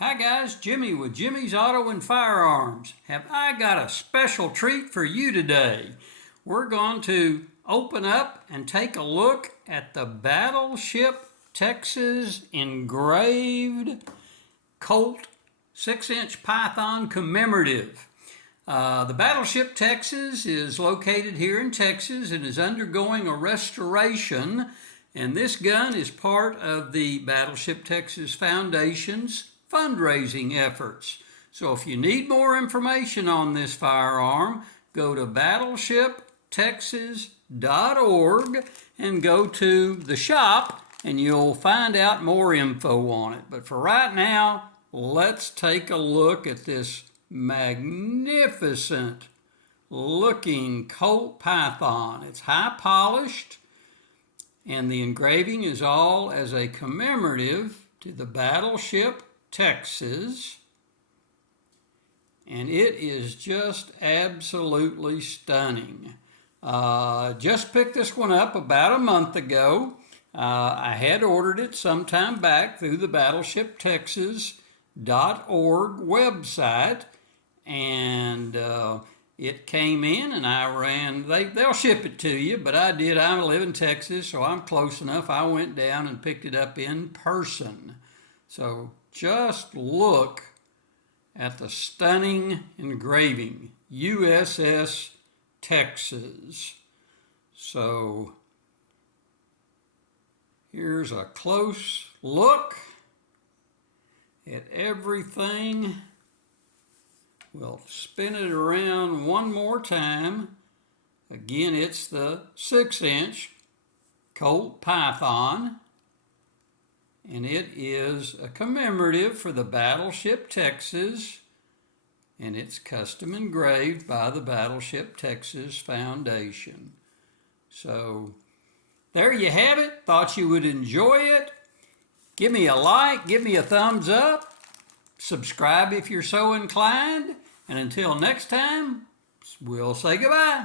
Hi guys, Jimmy with Jimmy's Auto and Firearms. Have I got a special treat for you today? We're going to open up and take a look at the Battleship Texas Engraved Colt 6-inch Python commemorative. The Battleship Texas is located here in Texas and is undergoing a restoration, and this gun is part of the Battleship Texas Foundation's fundraising efforts. So if you need more information on this firearm, go to battleshiptexas.org and go to the shop and you'll find out more info on it. But for right now, let's take a look at this magnificent looking Colt Python. It's high polished and the engraving is all as a commemorative to the Battleship Texas, and it is just absolutely stunning. Just picked this one up about a month ago. I had ordered it sometime back through the battleshiptexas.org website, and it came in and I ran, they'll ship it to you, but I live in Texas, so I'm close enough. I went down and picked it up in person. So just look at the stunning engraving, USS Texas. So here's a close look at everything. We'll spin it around one more time. Again, it's the 6-inch Colt Python, and it is a commemorative for the Battleship Texas, and it's custom engraved by the Battleship Texas Foundation. So there you have it. Thought you would enjoy it. Give me a like, give me a thumbs up, subscribe if you're so inclined, and until next time, we'll say goodbye.